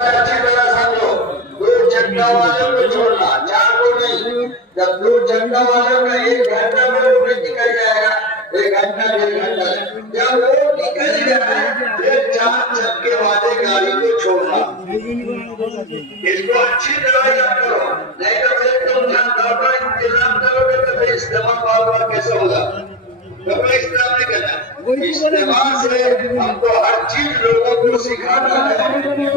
अच्छी तरह समझो, दो चक्का वालों को छोड़ना, चार को नहीं। जब दो चक्का वालों का 1 घंटा में वो निकल जाएगा, 1 घंटा 1.5 घंटा, जब वो निकल जाए फिर 4 चक्के वाले गाड़ी को छोड़ना। इसको अच्छी तरह याद करो, नहीं तो फिर तुम जहाँ दौड़ इंतजाम करोगे तो फिर इस्तेमाल बार कैसे होगा। कभी इस्तेमाल नहीं करना, इस्तेमाल से हमको हर चीज लोगों को सिखाना है।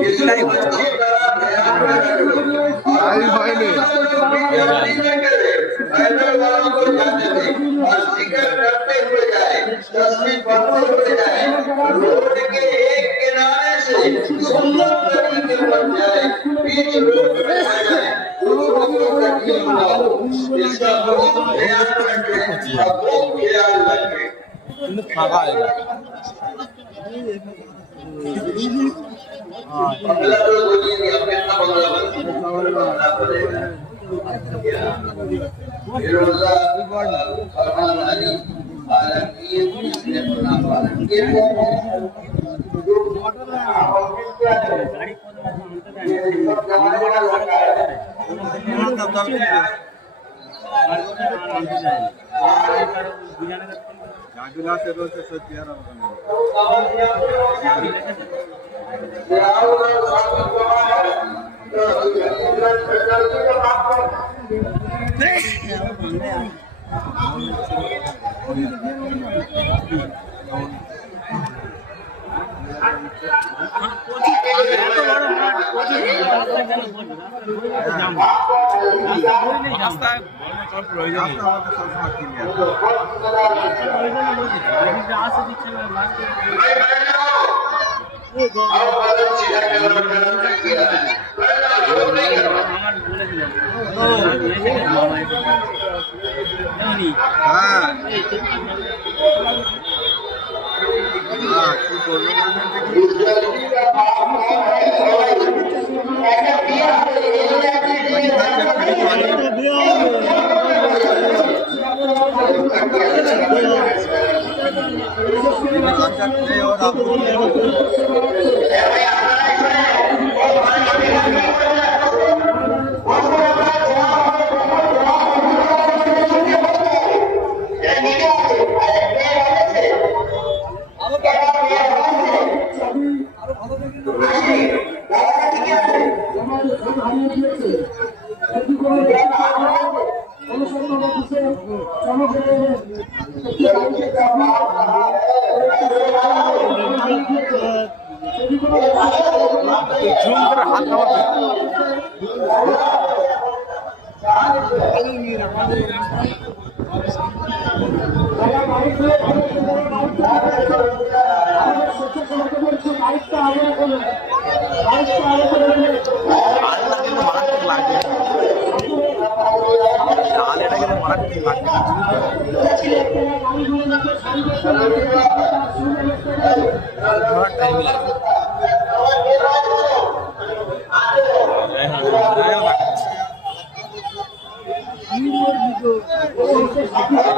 इसलिए अच्छी तरह ध्यान में रखो। पैदल वालों को जाने दें और जिक्र करते हुए जाए, तस्वीर पढ़ते हुए जाए, रोड के एक किनारे से सुंदर तरीके पर जाए, बीच रोड में जाए, दूसरों को तकलीफ ना हो, इसका बहुत ध्यान रखें, बहुत ख्याल रखें। फाका है बंगला तो बोलिए अपने अपना बंगला बोलेगा। फिरोजा फरमान अली आलमगीर इसने मुनाफा ये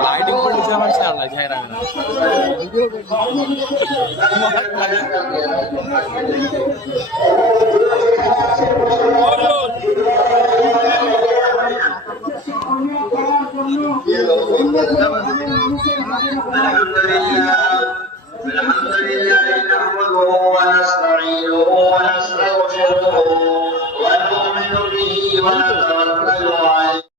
लाइटिंग पण नीचे আমার চালা ঝাইরা না الحمدلله نحمده ونستعينه ونستغفره ونؤمن به ونتوكل